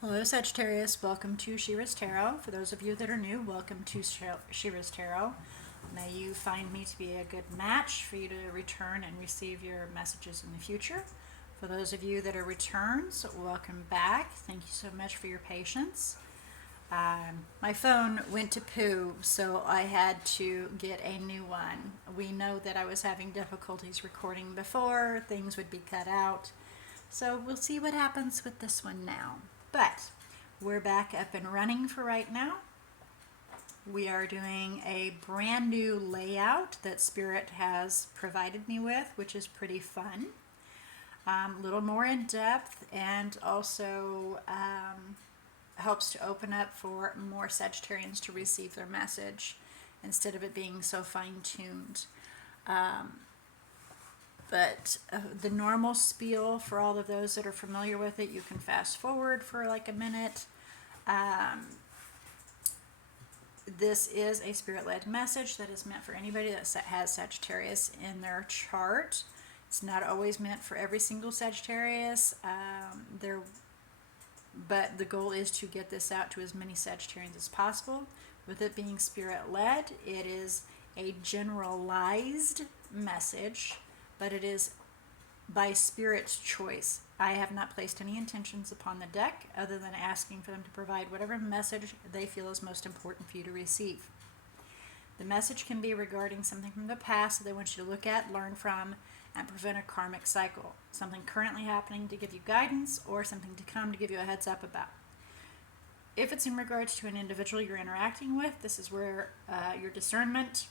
Hello, Sagittarius. Welcome to She-ruhz Tarot. For those of you that are new, welcome to She-ruhz Tarot. May you find me to be a good match for you to return and receive your messages in the future. For those of you that are returns, welcome back. Thank you so much for your patience. My phone went to poo, so I had to get a new one. We know that I was having difficulties recording before, things would be cut out. So we'll see what happens with this one now. But we're back up and running for right now. We are doing a brand new layout that Spirit has provided me with, which is pretty fun. A little more in depth, and also helps to open up for more Sagittarians to receive their message instead of it being so fine-tuned. But the normal spiel, for all of those that are familiar with it, you can fast forward for like a minute. This is a spirit-led message that is meant for anybody that has Sagittarius in their chart. It's not always meant for every single Sagittarius, but the goal is to get this out to as many Sagittarians as possible. With it being spirit-led, it is a generalized message, but it is by Spirit's choice. I have not placed any intentions upon the deck other than asking for them to provide whatever message they feel is most important for you to receive. The message can be regarding something from the past that they want you to look at, learn from, and prevent a karmic cycle. Something currently happening to give you guidance, or something to come to give you a heads up about. If it's in regards to an individual you're interacting with, this is where your discernment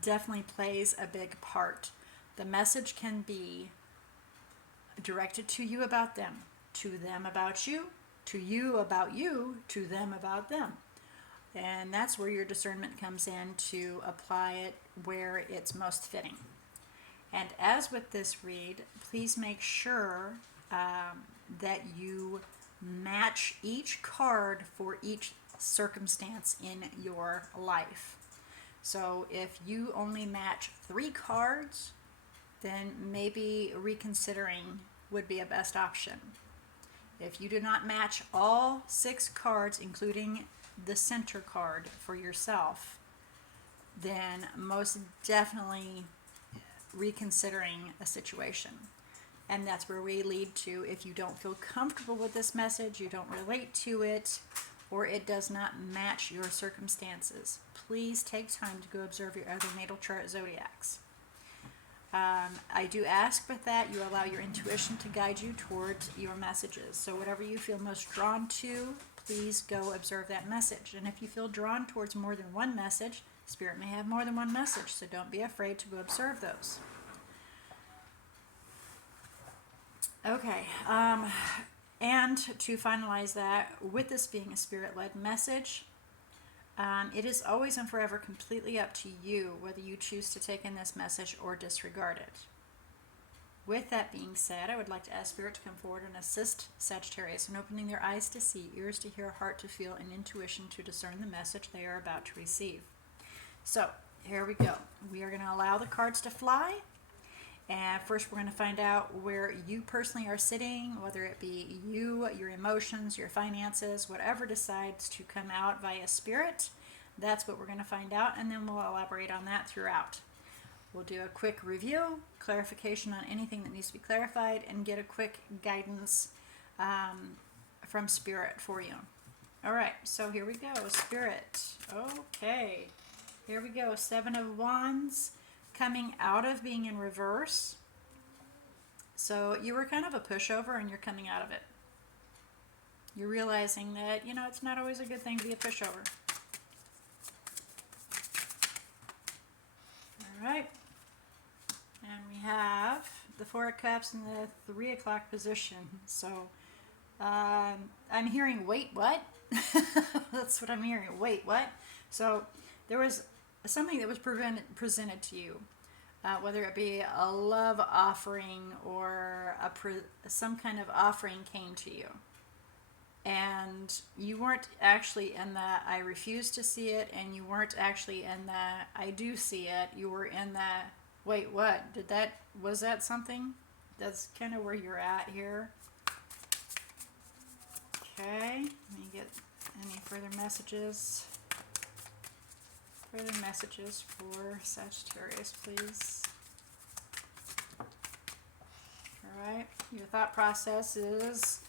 definitely plays a big part. The message can be directed to you about them, to them about you, to you about you, to them about them. And that's where your discernment comes in to apply it where it's most fitting. And as with this read, please make sure that you match each card for each circumstance in your life. So if you only match 3 cards, then maybe reconsidering would be a best option. If you do not match all 6 cards, including the center card for yourself, then most definitely reconsidering a situation. And that's where we lead to, if you don't feel comfortable with this message, you don't relate to it, or it does not match your circumstances, please take time to go observe your other natal chart zodiacs. I do ask with that you allow your intuition to guide you towards your messages. So whatever you feel most drawn to, please go observe that message. And if you feel drawn towards more than one message, Spirit may have more than one message, so don't be afraid to go observe those. Okay, and to finalize that, with this being a Spirit-led message, it is always and forever completely up to you whether you choose to take in this message or disregard it. With that being said, I would like to ask Spirit to come forward and assist Sagittarius in opening their eyes to see, ears to hear, heart to feel, and intuition to discern the message they are about to receive. So, here we go. We are going to allow the cards to fly. And first we're going to find out where you personally are sitting, whether it be you, your emotions, your finances, whatever decides to come out via Spirit. That's what we're going to find out, and then we'll elaborate on that throughout. We'll do a quick review, clarification on anything that needs to be clarified, and get a quick guidance from Spirit for you. All right, so here we go, Spirit. Okay, here we go, 7 of Wands. Coming out of being in reverse. So you were kind of a pushover and you're coming out of it. You're realizing that, it's not always a good thing to be a pushover. All right. And we have the 4 of Cups in the 3 o'clock position. So I'm hearing, wait, what? That's what I'm hearing. Wait, what? So there was something that was presented to you, whether it be a love offering or some kind of offering came to you, and you weren't actually in the I refuse to see it, and you weren't actually in the I do see it. You were in the wait, what? Was that something? That's kind of where you're at here. Okay, let me get any further messages. Further messages for Sagittarius, please. Alright, your thought process is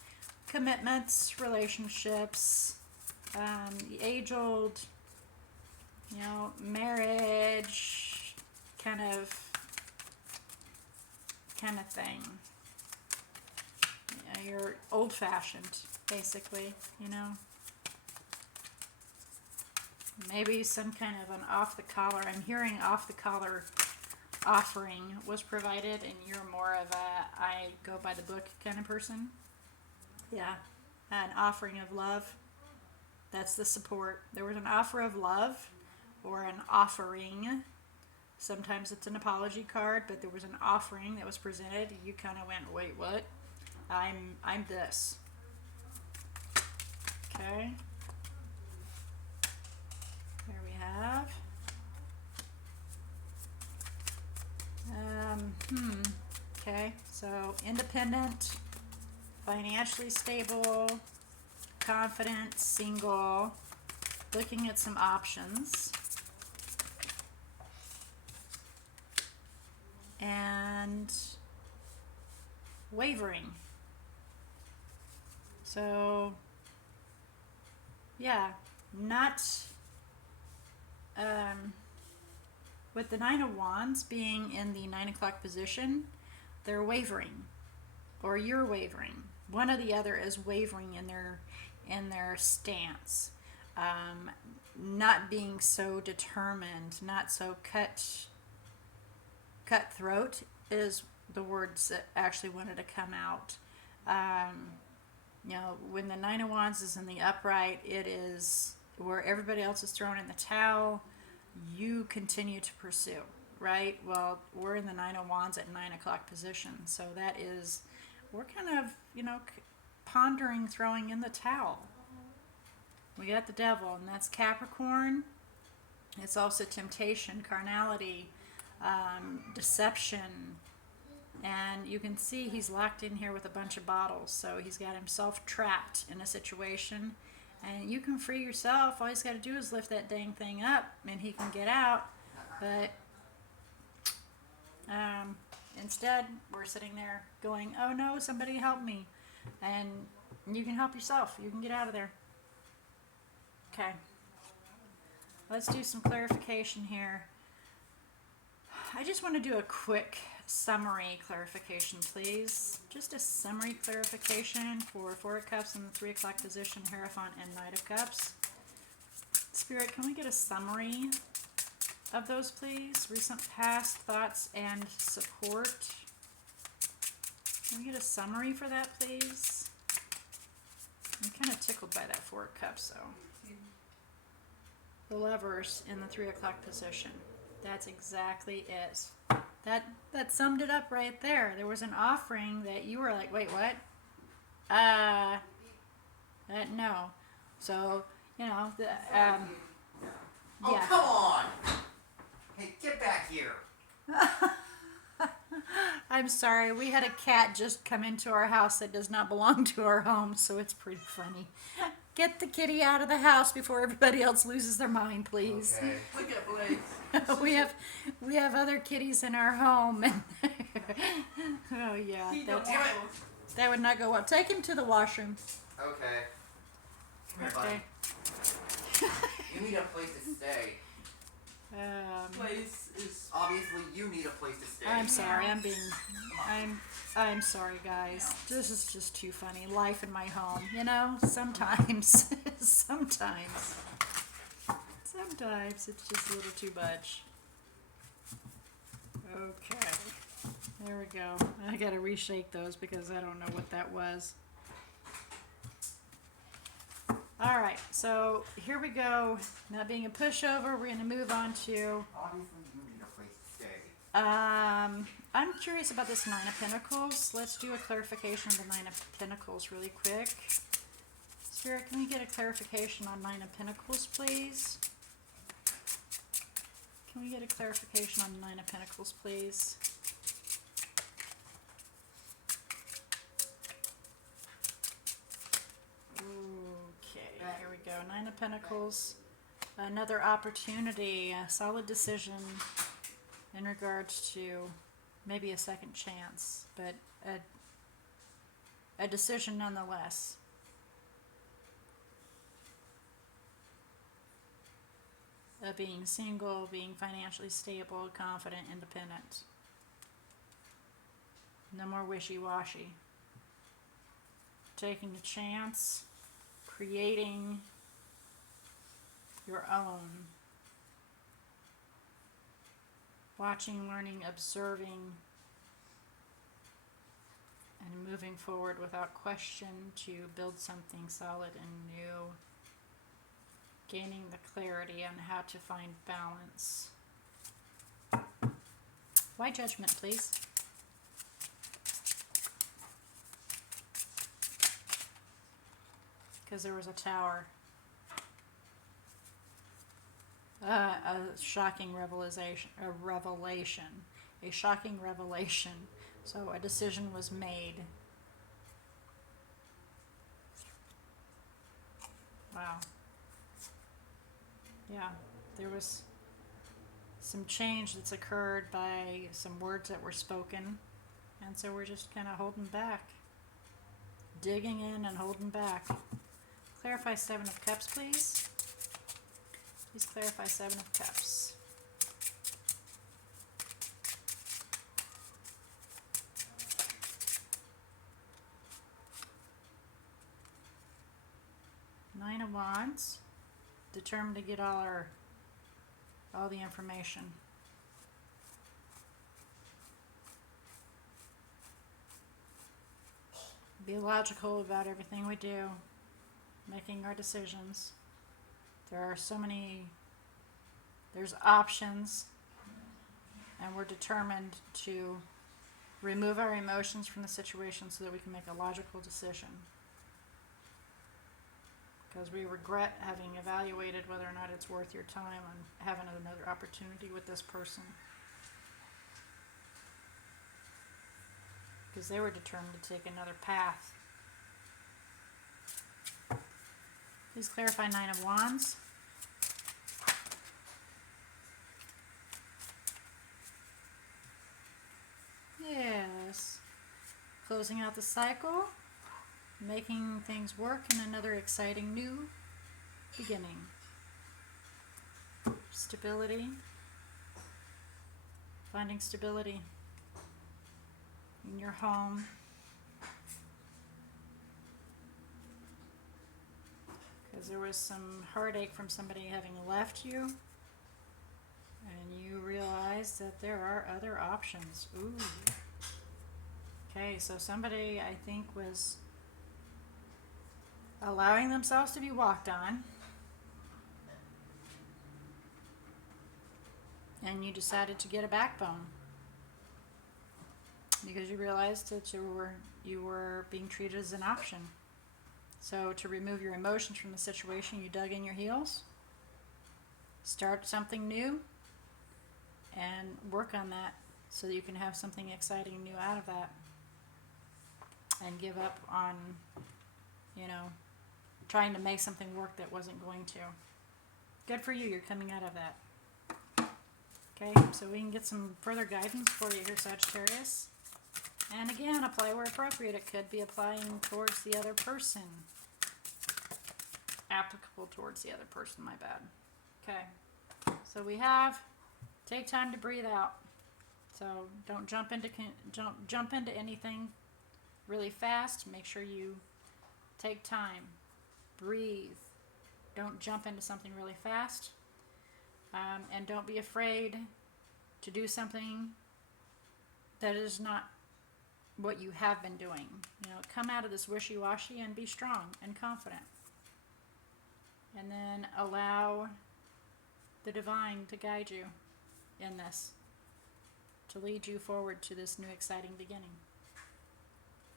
commitments, relationships, the age-old, marriage kind of thing. You're old-fashioned, basically, Maybe some kind of an off-the-collar, I'm hearing off-the-collar offering was provided, and you're more of a I go by the book kind of person. Yeah, an offering of love. That's the support. There was an offer of love or an offering. Sometimes it's an apology card, but there was an offering that was presented. You kind of went, wait, what? I'm this. Okay. There we have. Okay, so independent, financially stable, confident, single, looking at some options. And wavering. So, yeah, not, with the Nine of Wands being in the 9 o'clock position, they're wavering, or you're wavering. One or the other is wavering in their stance, not being so determined, not so cutthroat is the words that actually wanted to come out. When the Nine of Wands is in the upright, it is where everybody else is thrown in the towel. You continue to pursue, right? Well, we're in the Nine of Wands at 9 o'clock position, so that is, we're kind of, pondering throwing in the towel. We got the Devil, and that's Capricorn. It's also temptation, carnality, deception, and you can see he's locked in here with a bunch of bottles, so he's got himself trapped in a situation. And you can free yourself. All he's got to do is lift that dang thing up, and he can get out. But instead, we're sitting there going, oh no, somebody help me. And you can help yourself. You can get out of there. Okay. Let's do some clarification here. I just want to do a quick summary clarification, please. Just a summary clarification for Four of Cups in the 3 o'clock position, Hierophant, and Knight of Cups. Spirit, can we get a summary of those, please? Recent past thoughts and support. Can we get a summary for that, please? I'm kind of tickled by that Four of Cups, though. The Lovers in the 3 o'clock position. That's exactly it. That summed it up right there. There was an offering that you were like, wait, what? No. So, Oh, yeah. come on! Hey, get back here! I'm sorry. We had a cat just come into our house that does not belong to our home, so it's pretty funny. Get the kitty out of the house before everybody else loses their mind, please. Okay. Look at Blaze. we have other kitties in our home. Oh yeah, that would not go well. Take him to the washroom. Okay. Come here, Okay. buddy. You need a place to stay. Blaze is. Obviously, you need a place to stay. I'm sorry. I'm sorry, guys. This is just too funny. Life in my home, Sometimes, sometimes it's just a little too much. Okay, there we go. I gotta reshake those because I don't know what that was. All right, so here we go. Not being a pushover, we're gonna move on to. Obviously, you need a place to stay. I'm curious about this Nine of Pentacles. Let's do a clarification of the Nine of Pentacles really quick. Spirit, can we get a clarification on Nine of Pentacles, please? Can we get a clarification on Nine of Pentacles, please? Ooh. go. Nine of Pentacles. Another opportunity, a solid decision in regards to maybe a second chance, but a decision nonetheless. Being single, being financially stable, confident, independent. No more wishy-washy. Taking a chance, creating your own. Watching, learning, observing, and moving forward without question to build something solid and new. Gaining the clarity on how to find balance. Why Judgment, please? Because there was a Tower. A shocking revelation. A shocking revelation. So a decision was made. Wow. Yeah, there was some change that's occurred by some words that were spoken, and so we're just kind of holding back, digging in and holding back. Clarify Seven of Cups, please. Please clarify Seven of Cups. Nine of Wands. Determined to get all the information. Be logical about everything we do, making our decisions. There's options, and we're determined to remove our emotions from the situation so that we can make a logical decision. Because we regret having evaluated whether or not it's worth your time and having another opportunity with this person. Because they were determined to take another path. Please clarify Nine of Wands. Yes. Closing out the cycle. Making things work in another exciting new beginning. Stability. Finding stability in your home. Because there was some heartache from somebody having left you. And you realize that there are other options. Ooh. Okay, so somebody, I think, was allowing themselves to be walked on, and you decided to get a backbone because you realized that you were being treated as an option. So to remove your emotions from the situation, you dug in your heels, start something new, and work on that so that you can have something exciting new out of that, and give up on, trying to make something work that wasn't going to. Good for you, you're coming out of that. Okay, so we can get some further guidance for you here, Sagittarius. And again, apply where appropriate. It could be applying towards the other person. Applicable towards the other person, my bad. Okay, so we have, take time to breathe out. So don't jump into anything really fast. Make sure you take time. Breathe. Don't jump into something really fast. And don't be afraid to do something that is not what you have been doing. Come out of this wishy-washy and be strong and confident. And then allow the divine to guide you in this, to lead you forward to this new exciting beginning.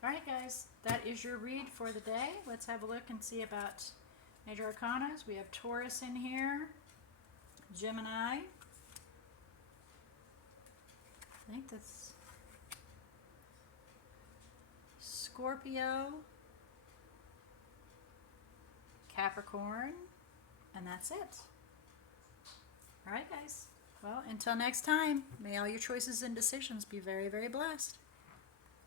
Alright guys, that is your read for the day. Let's have a look and see about major arcanas. We have Taurus in here, Gemini. I think that's Scorpio, Capricorn, and that's it. All right, guys. Well, until next time, may all your choices and decisions be very, very blessed.